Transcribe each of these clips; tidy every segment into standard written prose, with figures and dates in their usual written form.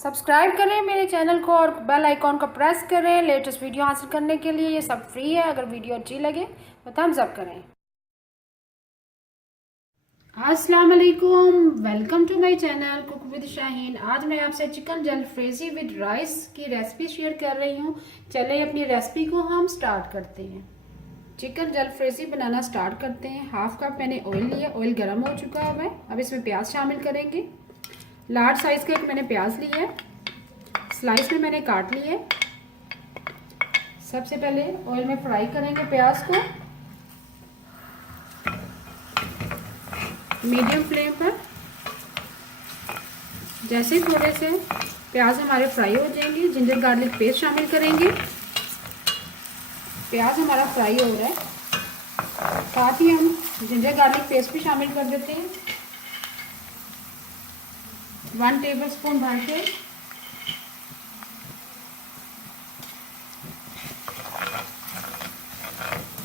Subscribe करें मेरे channel को और बेल आइकॉन को प्रेस करें लेटेस्ट वीडियो हासिल करने के लिए। ये सब फ्री है। अगर वीडियो अच्छी लगे तो थम्स अप करें। अस्सलाम वालेकुम, welcome to my channel cook with Shaheen. आज मैं आपसे चिकन जलफ्रेजी विद राइस की रेसिपी शेयर कर रही हूँ। चले अपनी रेसिपी को हम स्टार्ट करते हैं। चिकन जलफ्रेजी बनाना स्टार्ट करते हैं। हाफ कप मैंने ऑयल लिया, ऑयल गर्म हो चुका है। अब इसमें प्याज शामिल करेंगे। लार्ज साइज का एक मैंने प्याज लिया है, स्लाइस में मैंने काट लिया है। सबसे पहले ऑयल में फ्राई करेंगे प्याज को मीडियम फ्लेम पर। जैसे ही थोड़े से प्याज हमारे फ्राई हो जाएंगे, जिंजर गार्लिक पेस्ट शामिल करेंगे। प्याज हमारा फ्राई हो रहा है, साथ ही हम जिंजर गार्लिक पेस्ट भी शामिल कर देते हैं। 1 टेबलस्पून भर के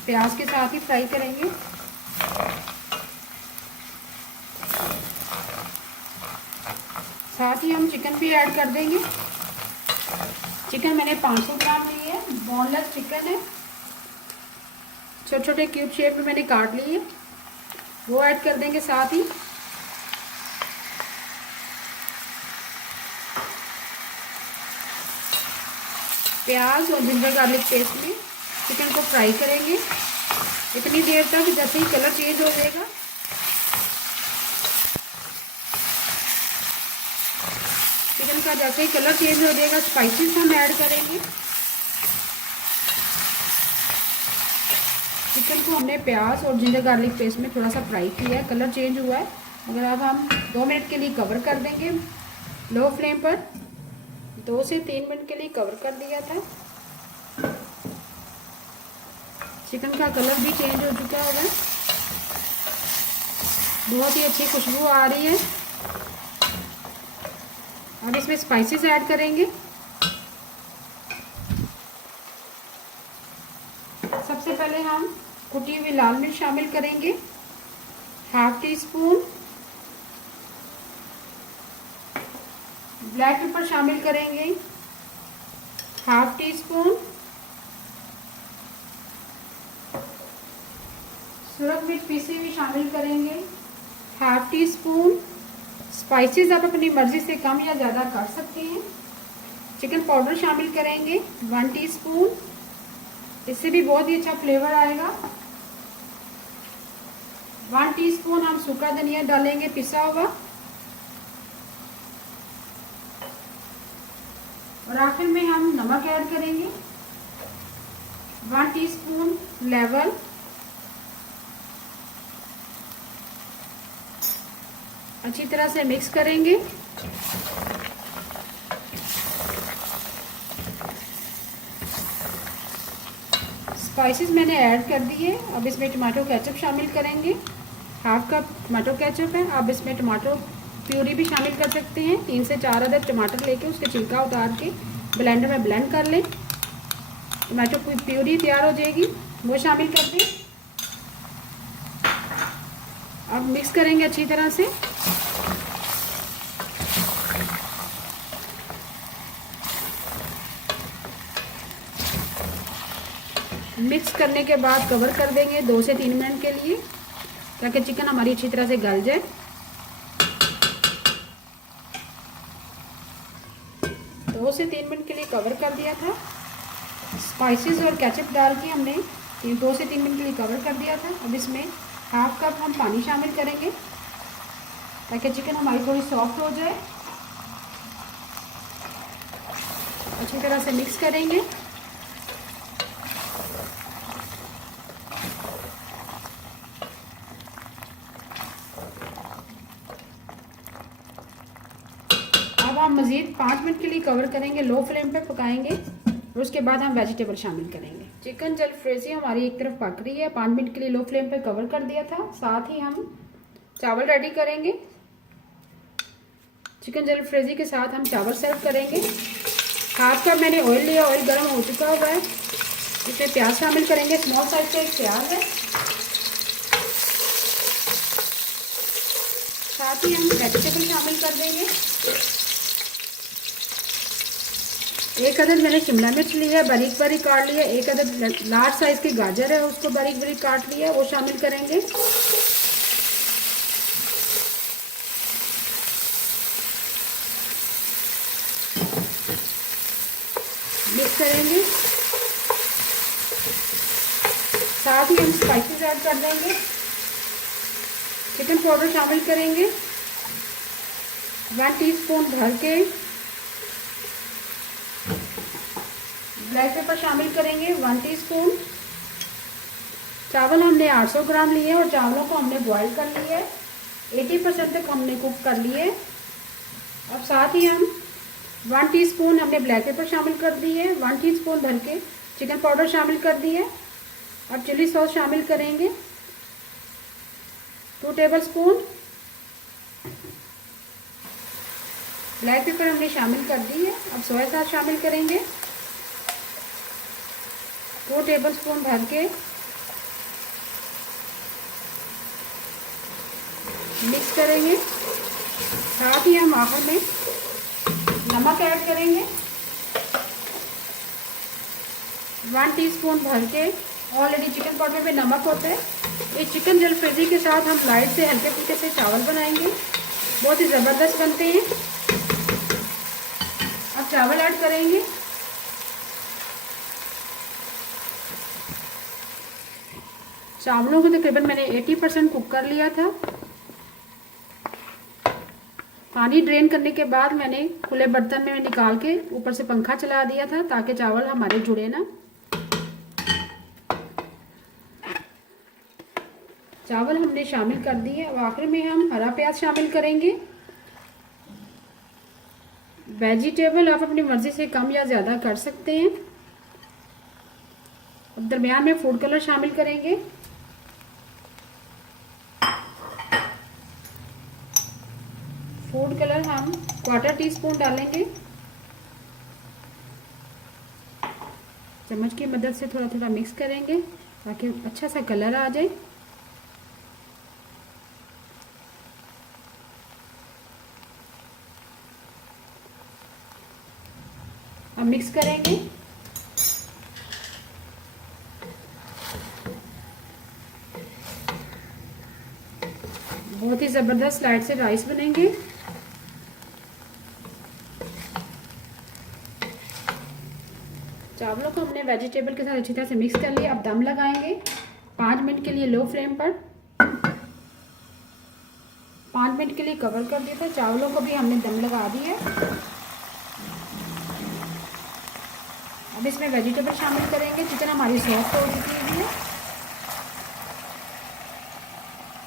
प्याज के साथ ही फ्राई करेंगे। साथ ही हम चिकन भी ऐड कर देंगे। चिकन मैंने 500 ग्राम ली है, बोनलेस चिकन है। छोटे छोटे क्यूब शेप में मैंने काट लिए, वो ऐड कर देंगे। साथ ही प्याज और जिंजर गार्लिक पेस्ट में चिकन को फ्राई करेंगे इतनी देर तक जैसे ही कलर चेंज हो जाएगा। चिकन का जैसे ही कलर चेंज हो जाएगा, स्पाइसेस हम ऐड करेंगे। चिकन को हमने प्याज और जिंजर गार्लिक पेस्ट में थोड़ा सा फ्राई किया है, कलर चेंज हुआ है। अगर अब हम 2 मिनट के लिए कवर कर देंगे लो फ्लेम पर। 2 से 3 मिनट के लिए कवर कर दिया था। चिकन का कलर भी चेंज हो चुका होगा, बहुत ही अच्छी खुशबू आ रही है। अब इसमें स्पाइसेस ऐड करेंगे। सबसे पहले हम कुटी हुई लाल मिर्च शामिल करेंगे, ½ टीस्पून। ब्लैक पेपर शामिल करेंगे, ½ टीस्पून। सूरज मिर्च पीसी हुई शामिल करेंगे, ½ टीस्पून। स्पाइसेस आप अपनी मर्जी से कम या ज़्यादा कर सकते हैं। चिकन पाउडर शामिल करेंगे 1 टीस्पून, इससे भी बहुत ही अच्छा फ्लेवर आएगा। 1 टीस्पून हम सूखा धनिया डालेंगे पिसा हुआ। और आखिर में हम नमक ऐड करेंगे 1 टीस्पून लेवल। अच्छी तरह से मिक्स करेंगे। स्पाइसेस मैंने ऐड कर दिए। अब इसमें टमाटो केचप शामिल करेंगे, ½ कप टमाटो केचप है। अब इसमें टमाटो प्यूरी भी शामिल कर सकते हैं। 3 से 4 अदद टमाटर लेके उसके छिलका उतार के ब्लेंडर में ब्लेंड कर लें। टमाटो प्यूरी तैयार हो जाएगी, वो शामिल कर दें। अब मिक्स करेंगे अच्छी तरह से। मिक्स करने के बाद कवर कर देंगे 2 से 3 मिनट के लिए, ताकि चिकन हमारी अच्छी तरह से गल जाए। 2 से 3 मिनट के लिए कवर कर दिया था। स्पाइसेस और केचप डाल के हमने 2 से 3 मिनट के लिए कवर कर दिया था। अब इसमें ½ कप हम पानी शामिल करेंगे, ताकि चिकन हमारी थोड़ी सॉफ्ट हो जाए। अच्छी तरह से मिक्स करेंगे। अब हम मज़ीद 5 मिनट के लिए कवर करेंगे, लो फ्लेम पे पकाएंगे। और उसके बाद हम वेजिटेबल शामिल करेंगे। चिकन जलफ्रेजी हमारी एक तरफ पक रही है, 5 मिनट के लिए लो फ्लेम पे कवर कर दिया था। साथ ही हम चावल रेडी करेंगे। चिकन जलफ्रेजी के साथ हम चावल सर्व करेंगे। ½ कप मैंने ऑयल लिया, ऑयल गर्म हो चुका हुआ है। इसमें प्याज शामिल करेंगे, स्मॉल साइज का एक प्याज है। साथ ही हम वेजिटेबल शामिल कर देंगे। एक अदद मैंने शिमला मिर्च लिया है, बारीक बारीक काट लिया। एक अदद लार्ज साइज की गाजर है, उसको बारीक बारीक काट लिया, वो शामिल करेंगे। मिक्स करेंगे। साथ ही हम स्पाइसेस ऐड कर देंगे। चिकन पाउडर शामिल करेंगे 1 टीस्पून भर के। ब्लैक पेपर शामिल करेंगे 1 टीस्पून। चावल हमने 800 ग्राम लिए और चावलों को हमने बॉईल कर लिए, 80% तक हमने कुक कर लिए। अब साथ ही हम 1 टीस्पून हमने ब्लैक पेपर शामिल कर दिए, 1 टीस्पून भर के चिकन पाउडर शामिल कर दिए। अब चिली सॉस शामिल करेंगे 2 टेबलस्पून। ब्लैक पेपर हमने शामिल कर दी है। अब सोया सॉस शामिल करेंगे 2 टेबलस्पून भर के। मिक्स करेंगे। साथ ही हम आखिर में नमक ऐड करेंगे 1 टीस्पून भर के। ऑलरेडी चिकन पाउडर में नमक होता है। इस चिकन जलफ्रेजी के साथ हम लाइट से हल्के फुल्के से चावल बनाएंगे, बहुत ही ज़बरदस्त बनते हैं। अब चावल ऐड करेंगे। चावलों को तकरीबन मैंने 80% कुक कर लिया था। पानी ड्रेन करने के बाद मैंने खुले बर्तन में निकाल के ऊपर से पंखा चला दिया था ताकि चावल हमारे जुड़े ना। चावल हमने शामिल कर दिए। अब आखिर में हम हरा प्याज शामिल करेंगे। वेजिटेबल आप अपनी मर्जी से कम या ज़्यादा कर सकते हैं। अब दरमियान में फूड कलर शामिल करेंगे। फूड कलर हम 1/4 टीस्पून डालेंगे। चम्मच की मदद से थोड़ा थोड़ा मिक्स करेंगे ताकि अच्छा सा कलर आ जाए। अब मिक्स करेंगे। बहुत ही ज़बरदस्त लाइट से राइस बनेंगे। चावलों को हमने वेजिटेबल के साथ अच्छी तरह से मिक्स कर लिया। अब दम लगाएंगे 5 मिनट के लिए लो फ्लेम पर। 5 मिनट के लिए कवर कर दिया था। चावलों को भी हमने दम लगा दिया। अब इसमें वेजिटेबल शामिल करेंगे। चिकन हमारी सॉफ्ट हो चुकी है।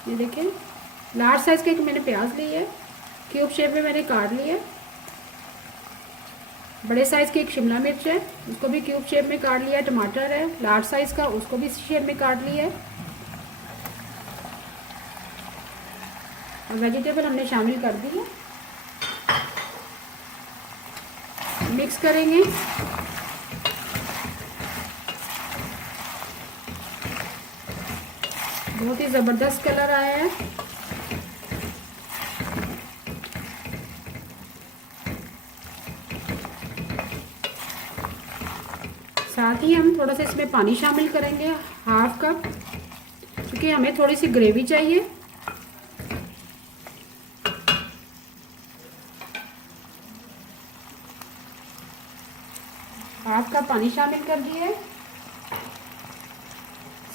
ये देखिए, लार्ज साइज के एक मैंने प्याज ली है, क्यूब शेप में मैंने काट लिया। बड़े साइज की एक शिमला मिर्च है, उसको भी क्यूब शेप में काट लिया। टमाटर है लार्ज साइज का, उसको भी इसी शेप में काट लिया है। और वेजिटेबल हमने शामिल कर दी है। मिक्स करेंगे। बहुत ही ज़बरदस्त कलर आया है। साथ ही हम थोड़ा सा इसमें पानी शामिल करेंगे, 1/2 कप, क्योंकि हमें थोड़ी सी ग्रेवी चाहिए। हाफ कप पानी शामिल कर दिया है।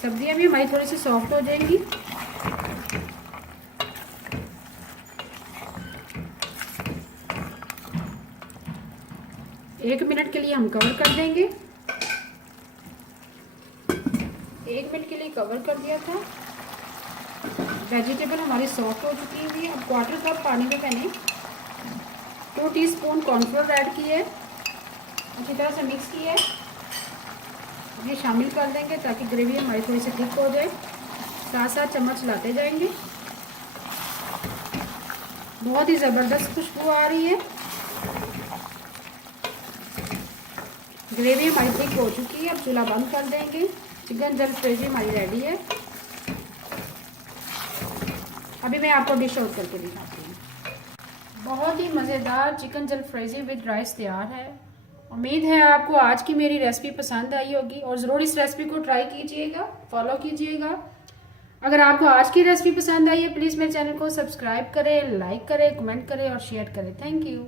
सब्जियां भी हमारी थोड़ी सी सॉफ्ट हो जाएंगी। एक मिनट के लिए हम कवर कर देंगे। 1 मिनट के लिए कवर कर दिया था। वेजिटेबल हमारी सॉफ्ट हो चुकी हुई है। अब 1/4 कप पानी में मैंने 2 टीस्पून कॉर्नफ्लोर ऐड किए, अच्छी तरह से मिक्स किया है। ये शामिल कर देंगे ताकि ग्रेवी हमारी थोड़ी सी थिक हो जाए। साथ साथ चम्मच लाते जाएंगे। बहुत ही ज़बरदस्त खुशबू आ रही है। ग्रेवी हमारी थिक हो चुकी है। अब चूल्हा बंद कर देंगे। चिकन जलफ्रेजी हमारी रेडी है। अभी मैं आपको डिश आउट करके दिखाती हूँ। बहुत ही मज़ेदार चिकन जलफ्रेजी विद राइस तैयार है। उम्मीद है आपको आज की मेरी रेसिपी पसंद आई होगी और ज़रूर इस रेसिपी को ट्राई कीजिएगा, फॉलो कीजिएगा। अगर आपको आज की रेसिपी पसंद आई है प्लीज़ मेरे चैनल को सब्सक्राइब करें, लाइक करें, कमेंट करें और शेयर करें। Thank you.